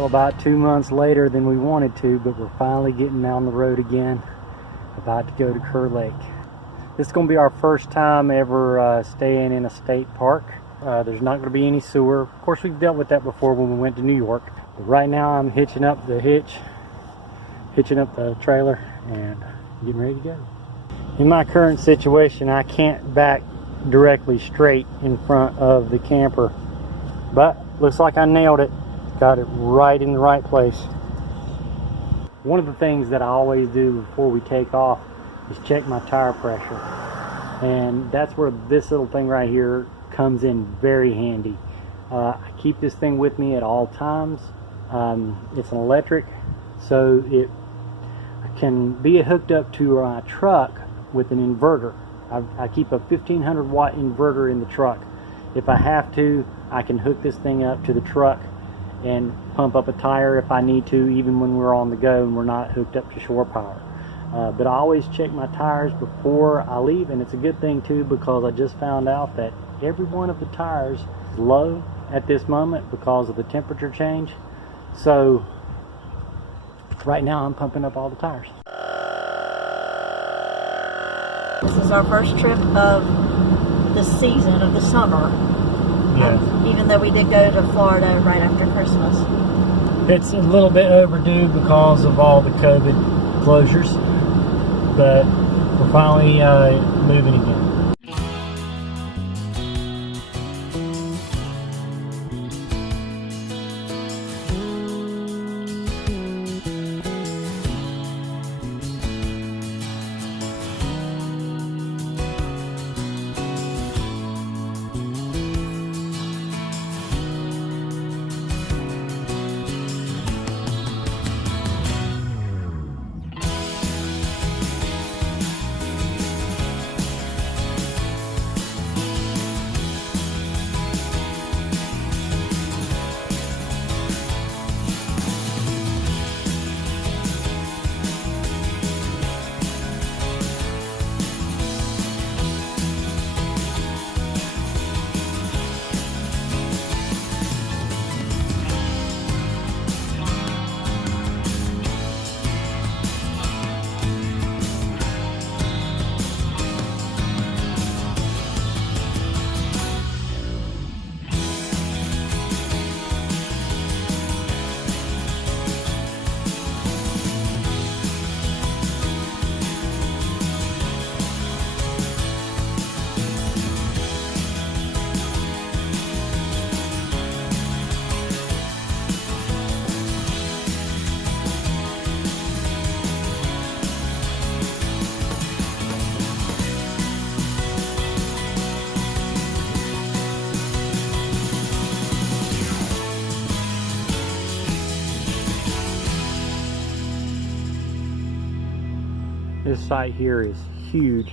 Well, about 2 months later than we wanted to, but we're finally getting on the road again, about to go to Kerr Lake. This is going to be our first time ever staying in a state park. There's not going to be any sewer. Of course, we've dealt with that before when we went to New York. But right now I'm hitching up the trailer and getting ready to go. In my current situation, I can't back directly straight in front of the camper, but looks like I nailed it. Got it right in the right place. One of the things that I always do before we take off is check my tire pressure, and that's where this little thing right here comes in very handy. I keep this thing with me at all times. It's an electric, so it can be hooked up to a truck with an inverter. I keep a 1500 watt inverter in the truck. If I have to, I can hook this thing up to the truck and pump up a tire if I need to, even when we're on the go and we're not hooked up to shore power. But I always check my tires before I leave, and it's a good thing too, because I just found out that every one of the tires is low at this moment because of the temperature change. So right now I'm pumping up all the tires. This is our first trip of the season, of the summer. Yes. Even though we did go to Florida right after Christmas. It's a little bit overdue because of all the COVID closures, but we're finally moving again. This site here is huge,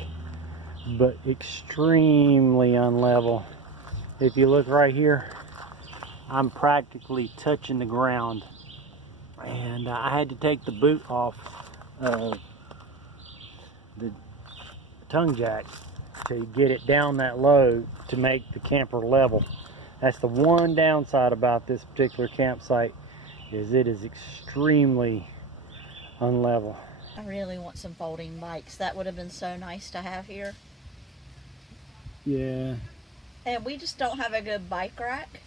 but extremely unlevel. If you look right here, I'm practically touching the ground, and I had to take the boot off of the tongue jack to get it down that low to make the camper level. That's the one downside about this particular campsite, is it is extremely unlevel. I really want some folding bikes. That would have been so nice to have here. Yeah. And we just don't have a good bike rack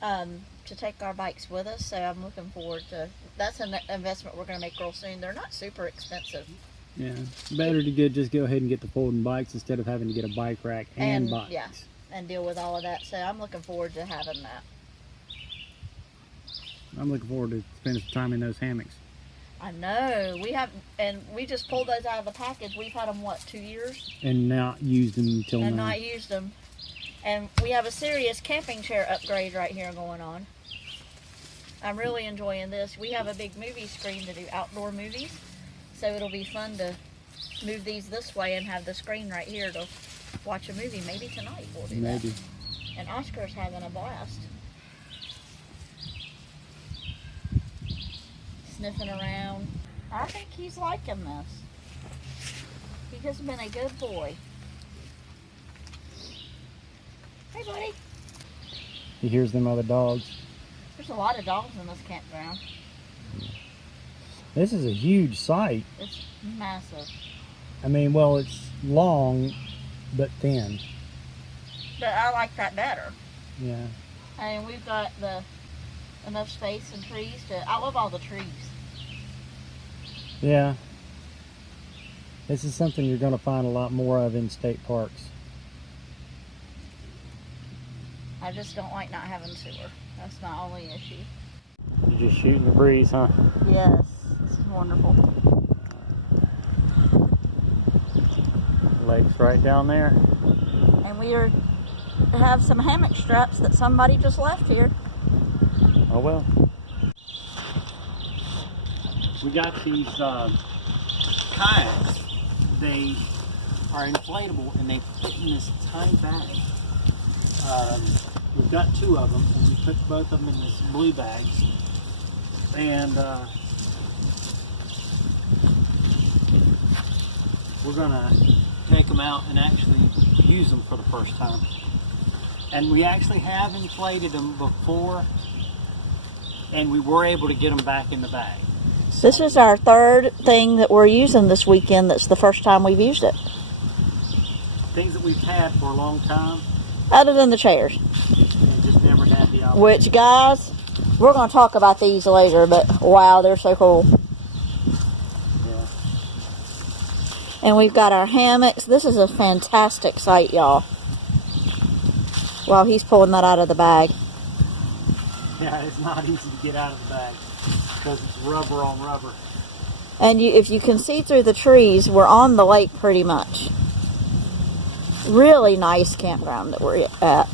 to take our bikes with us, so I'm looking forward to, that's an investment we're going to make real soon. They're not super expensive. Yeah, better to just go ahead and get the folding bikes instead of having to get a bike rack and bikes. Yeah, and deal with all of that. So I'm looking forward to having that. I'm looking forward to spending some time in those hammocks. I know. We have, and we just pulled those out of the package. We've had them, what, 2 years? And not used them until now. And not used them. And we have a serious camping chair upgrade right here going on. I'm really enjoying this. We have a big movie screen to do outdoor movies. So it'll be fun to move these this way and have the screen right here to watch a movie. Maybe tonight we'll do that. Maybe. And Oscar's having a blast. Sniffing around. I think he's liking this. He has been a good boy. Hey, buddy. He hears them other dogs. There's a lot of dogs in this campground. This is a huge site. It's massive. I mean, well, it's long, but thin. But I like that better. Yeah. I mean, we've got enough space and trees I love all the trees. Yeah. This is something you're going to find a lot more of in state parks. I just don't like not having sewer. That's my only issue. You're just shooting the breeze, huh? Yes, this is wonderful. Lake's right down there. And we have some hammock straps that somebody just left here. Oh well. We got these kayaks. They are inflatable and they fit in this tiny bag. We've got 2 of them, and we put both of them in this blue bag. And we're gonna take them out and actually use them for the first time. And we actually have inflated them before, and we were able to get them back in the bag. So, This is our 3rd thing that we're using this weekend. That's the first time we've used it. things that we've had for a long time, Other than the chairs. and just never had the opportunity. Which, guys, we're going to talk about these later, but wow, they're so cool. Yeah. And we've got our hammocks. This is a fantastic site, y'all. While he's pulling that out of the bag. Yeah, it's not easy to get out of the bag because it's rubber on rubber. And if you can see through the trees, we're on the lake pretty much. Really nice campground that we're at.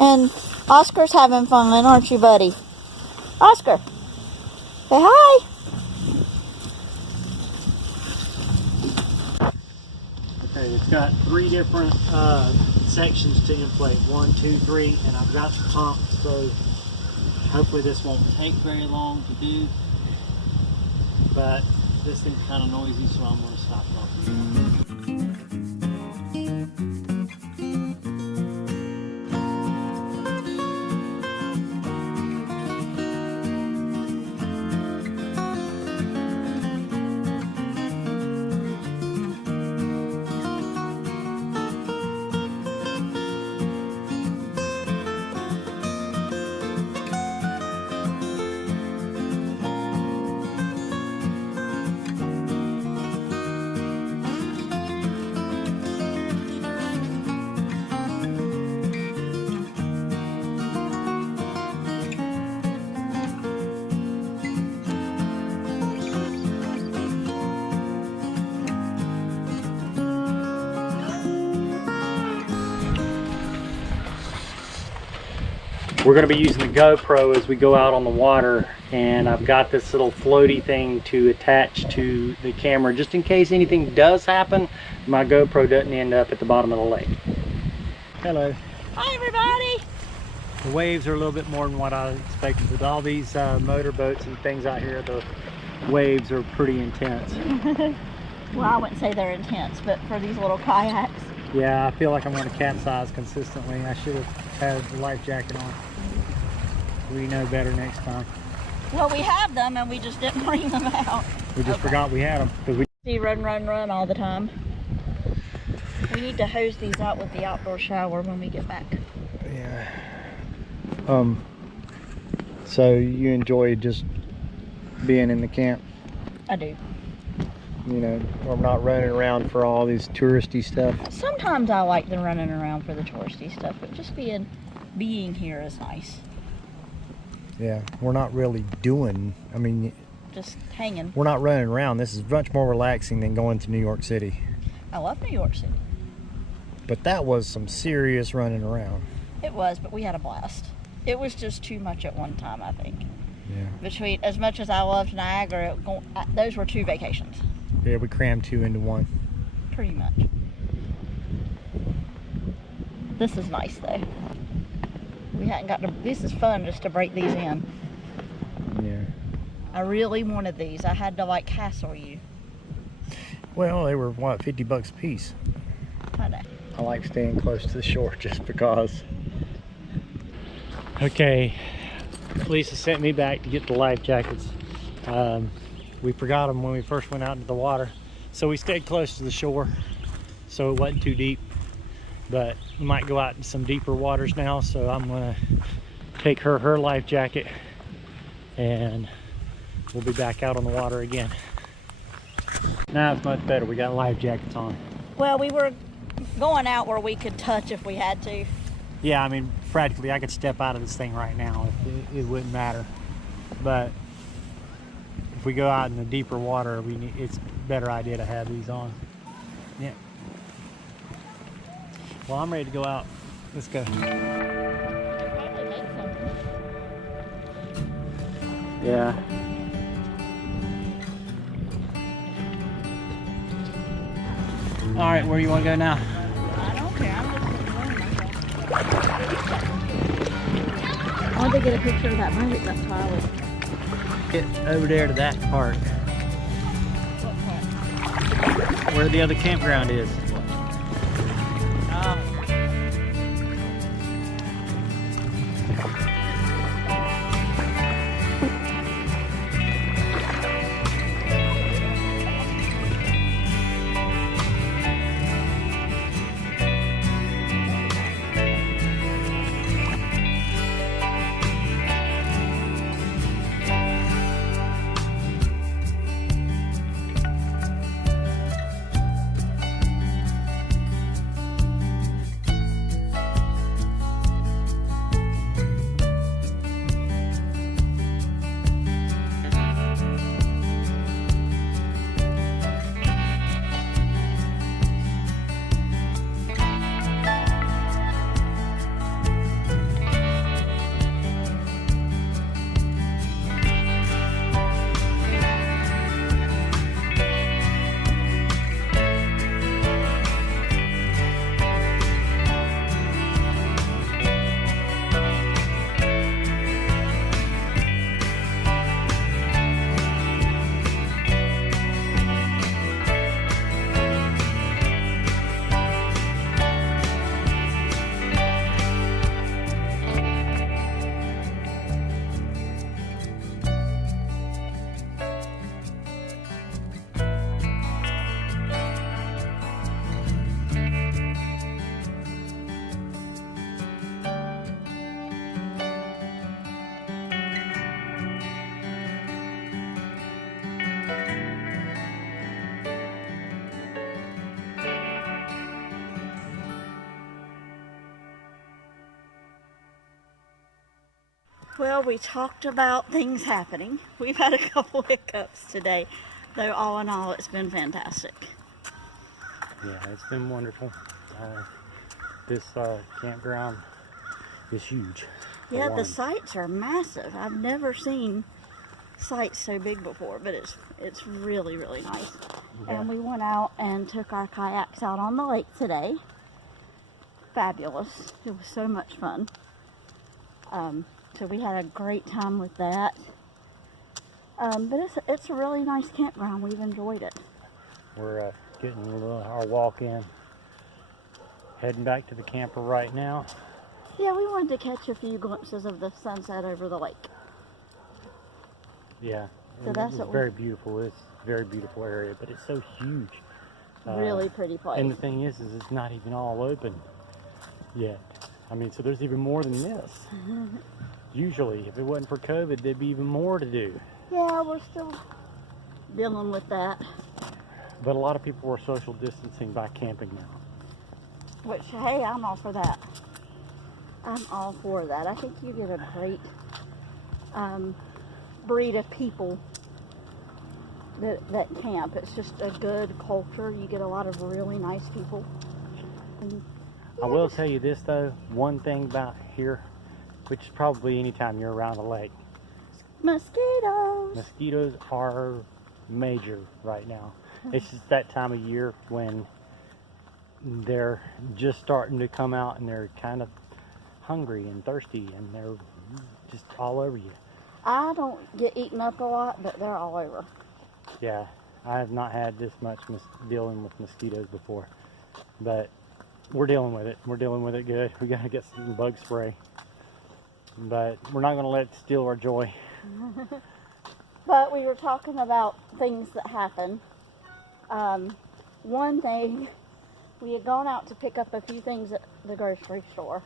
And Oscar's having fun, aren't you, buddy? Oscar, say hi. Okay, it's got 3 different sections to inflate. 1, 2, 3, and I've got the pump, so hopefully this won't take very long to do. But this thing's kind of noisy, so I'm going to stop talking. We're going to be using the GoPro as we go out on the water, and I've got this little floaty thing to attach to the camera just in case anything does happen. My GoPro doesn't end up at the bottom of the lake. Hello. Hi, everybody. The waves are a little bit more than what I expected. With all these motorboats and things out here, the waves are pretty intense. Well, I wouldn't say they're intense, but for these little kayaks. Yeah, I feel like I'm going to capsize consistently. I should have had the life jacket on. We know better next time. Well, we have them, and we just didn't bring them out. We just forgot we had them. We See, run, run, run all the time. We need to hose these out with the outdoor shower when we get back. Yeah. So you enjoy just being in the camp? I do. You know, or not running around for all these touristy stuff? Sometimes I like the running around for the touristy stuff, but just being here is nice. Yeah, we're not really doing, I mean, Just hanging. we're not running around. This is much more relaxing than going to New York City. I love New York City. But that was some serious running around. It was, but we had a blast. It was just too much at one time, I think. Yeah. Between, as much as I loved Niagara, those were 2 vacations. Yeah, we crammed 2 into 1. Pretty much. This is nice, though. We hadn't got to, this is fun just to break these in. Yeah. I really wanted these. I had to, like, hassle you. Well, they were, what, $50 a piece? I know. I like staying close to the shore just because. Okay, Lisa sent me back to get the life jackets. We forgot them when we first went out into the water, so we stayed close to the shore so it wasn't too deep. But we might go out in some deeper waters now, so I'm gonna take her life jacket and we'll be back out on the water again. Now it's much better. We got life jackets on. Well, we were going out where we could touch if we had to. Yeah, I mean, practically I could step out of this thing right now. It wouldn't matter. But if we go out in the deeper water, it's a better idea to have these on. Yeah. Well, I'm ready to go out. Let's go. Yeah. All right, where do you want to go now? I don't care. I'm just I wanted to get a picture of that boat. That's why I was. Get over there to that part. What part? Where the other campground is. Well, we talked about things happening. We've had a couple hiccups today, though all in all, it's been fantastic. Yeah, it's been wonderful. This campground is huge. Yeah, the sites are massive. I've never seen sites so big before, but it's really, really nice. Yeah. And we went out and took our kayaks out on the lake today. Fabulous. It was so much fun. So we had a great time with that. But it's a really nice campground. We've enjoyed it. We're getting our walk in. Heading back to the camper right now. Yeah, we wanted to catch a few glimpses of the sunset over the lake. Yeah, So that's it's very beautiful. It's a very beautiful area, but it's so huge. Really pretty place. And the thing is it's not even all open yet. I mean, so there's even more than this. Usually, if it wasn't for COVID, there'd be even more to do. Yeah, we're still dealing with that. But a lot of people are social distancing by camping now. Which, hey, I'm all for that. I'm all for that. I think you get a great breed of people that camp. It's just a good culture. You get a lot of really nice people. And, I will tell you this though, one thing about here, which is probably anytime you're around a lake. Mosquitoes. Mosquitoes are major right now. It's just that time of year when they're just starting to come out and they're kind of hungry and thirsty and they're just all over you. I don't get eaten up a lot, but they're all over. Yeah, I have not had this much dealing with mosquitoes before, but we're dealing with it. We're dealing with it good. We gotta get some bug spray, but we're not gonna let it steal our joy. But we were talking about things that happen. One thing, we had gone out to pick up a few things at the grocery store.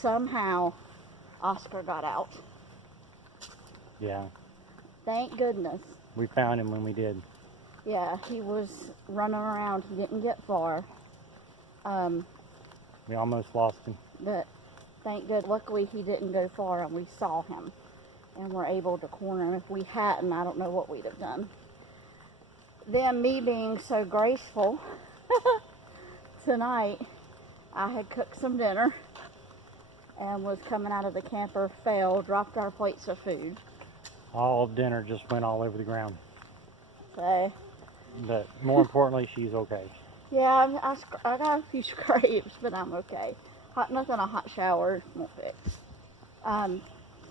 Somehow, Oscar got out. Yeah, Thank goodness. we found him when we did. Yeah, he was running around. He didn't get far. We almost lost him. But thank good. Luckily, he didn't go far, and we saw him, and were able to corner him. If we hadn't, I don't know what we'd have done. Then, me being so graceful, tonight I had cooked some dinner and was coming out of the camper, fell, dropped our plates of food. All of dinner just went all over the ground. So, But more importantly, she's okay. yeah, I got a few scrapes, but I'm okay. Nothing a hot shower won't fix.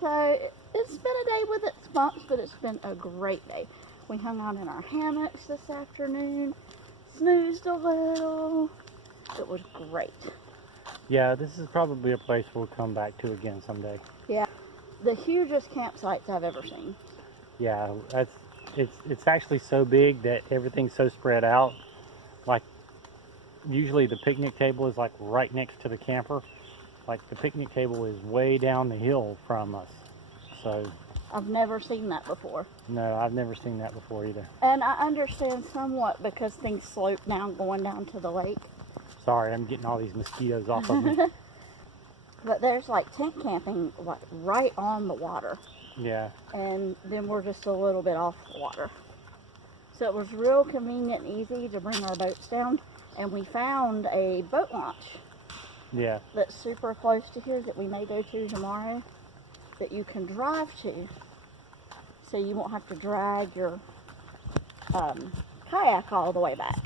So it's been a day with its bumps, but it's been a great day. We hung out in our hammocks this afternoon, snoozed a little. It was great. Yeah, this is probably a place we'll come back to again someday. Yeah, the hugest campsites I've ever seen. Yeah, it's actually so big that everything's so spread out. Like, usually the picnic table is like right next to the camper. Like, the picnic table is way down the hill from us. So, I've never seen that before. no, I've never seen that before either. And I understand somewhat because things slope down going down to the lake. Sorry, I'm getting all these mosquitoes off of me. But there's like tent camping like right on the water. Yeah, And then we're just a little bit off the water. So it was real convenient and easy to bring our boats down. And we found a boat launch yeah, that's super close to here that we may go to tomorrow that you can drive to. So you won't have to drag your kayak all the way back.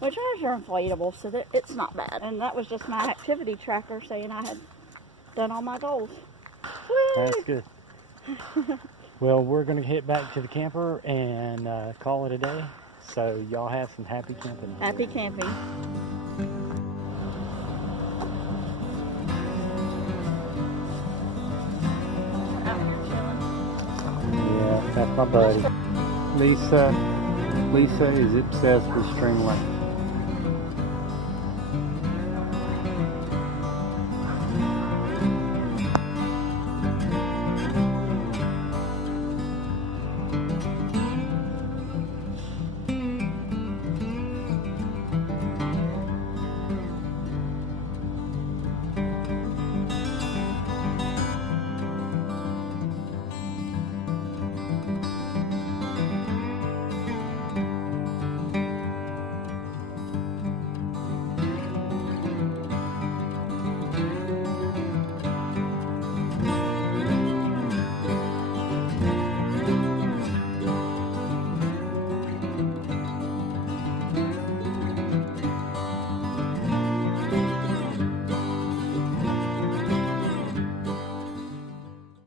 Which ours are inflatable, so that it's not bad. And that was just my activity tracker saying I had done all my goals. Woo! that's good. Well, we're going to head back to the camper and call it a day. So y'all have some happy camping. Happy camping. Out here chilling. Yeah, that's my buddy. Lisa is obsessed with string length.